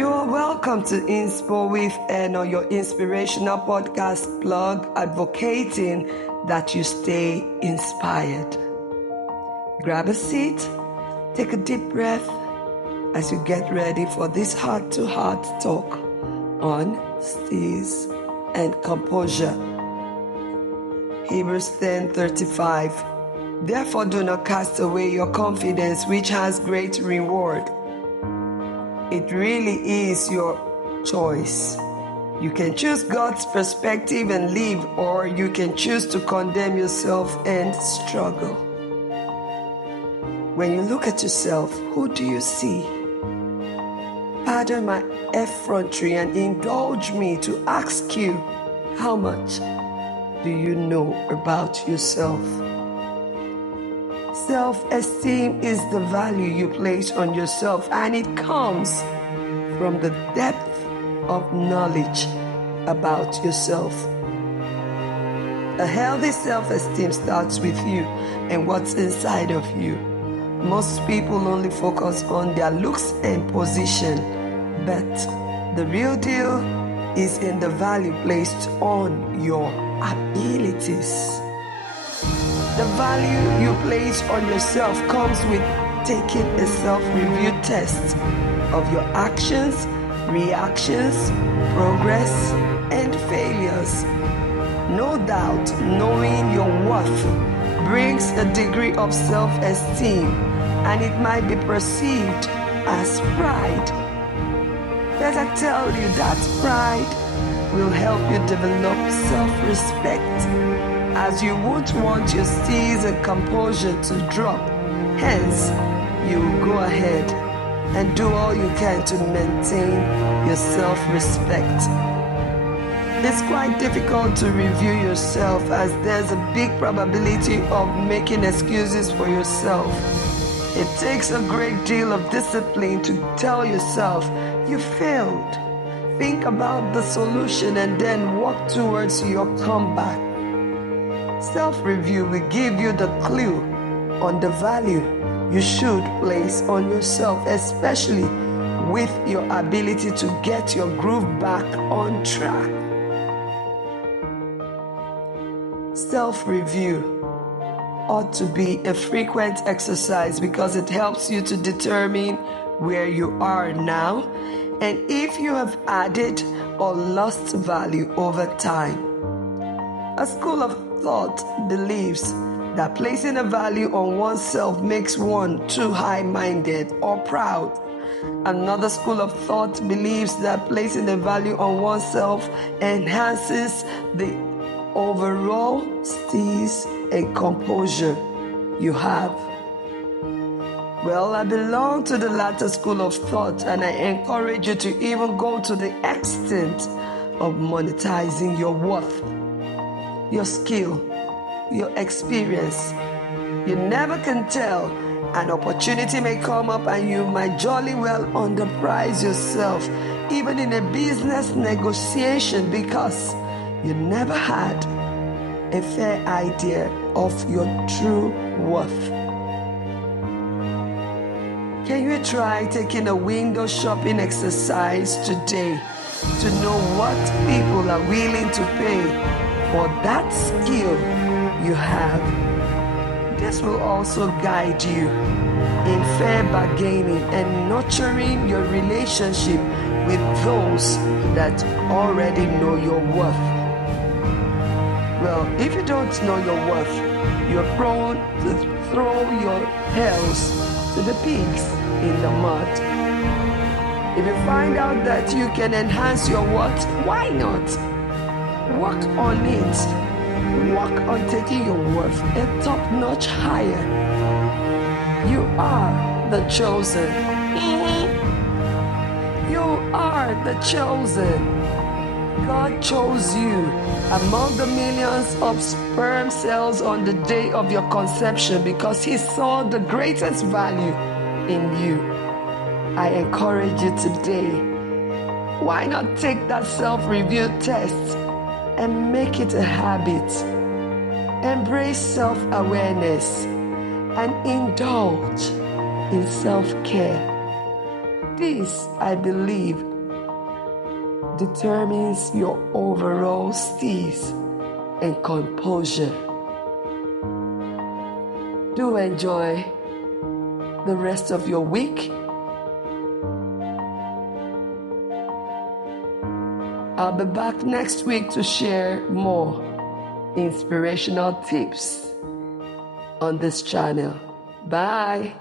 You are welcome to Inspo with Eno, your inspirational podcast blog advocating that you stay inspired. Grab a seat, take a deep breath as you get ready for this heart-to-heart talk on Steeze and Composure. Hebrews 10:35. Therefore do not cast away your confidence, which has great reward. It really is your choice. You can choose God's perspective and live, or you can choose to condemn yourself and struggle. When you look at yourself, who do you see? Pardon my effrontery and indulge me to ask you, how much do you know about yourself? Self-esteem is the value you place on yourself, and it comes from the depth of knowledge about yourself. A healthy self-esteem starts with you and what's inside of you. Most people only focus on their looks and position, but the real deal is in the value placed on your abilities. The value you place on yourself comes with taking a self-review test of your actions, reactions, progress, and failures. No doubt, knowing your worth brings a degree of self-esteem, and it might be perceived as pride. But I tell you that pride will help you develop self-respect, as you won't want your steeze and composure to drop. Hence, you will go ahead and do all you can to maintain your self-respect. It's quite difficult to review yourself, as there's a big probability of making excuses for yourself. It takes a great deal of discipline to tell yourself you failed. Think about the solution and then walk towards your comeback. Self-review will give you the clue on the value you should place on yourself, especially with your ability to get your groove back on track. Self-review ought to be a frequent exercise because it helps you to determine where you are now and if you have added or lost value over time. A school of thought believes that placing a value on oneself makes one too high-minded or proud. Another school of thought believes that placing a value on oneself enhances the overall steeze and composure you have. Well, I belong to the latter school of thought, and I encourage you to even go to the extent of monetizing your worth, your skill, your experience. You never can tell. An opportunity may come up and you might jolly well underprice yourself, even in a business negotiation, because you never had a fair idea of your true worth. Can you try taking a window shopping exercise today to know what people are willing to pay for that skill you have? This will also guide you in fair bargaining and nurturing your relationship with those that already know your worth. Well, if you don't know your worth, you're prone to throw your hells to the pigs in the mud. If you find out that you can enhance your worth, why not? Work on it. Work on taking your worth a top notch higher. You are the chosen. You are the chosen. God chose you among the millions of sperm cells on the day of your conception because He saw the greatest value in you. I encourage you today, why not take that self-review test and make it a habit? Embrace self-awareness and indulge in self-care. This, I believe, determines your overall steeze and composure. Do enjoy the rest of your week. I'll be back next week to share more inspirational tips on this channel. Bye.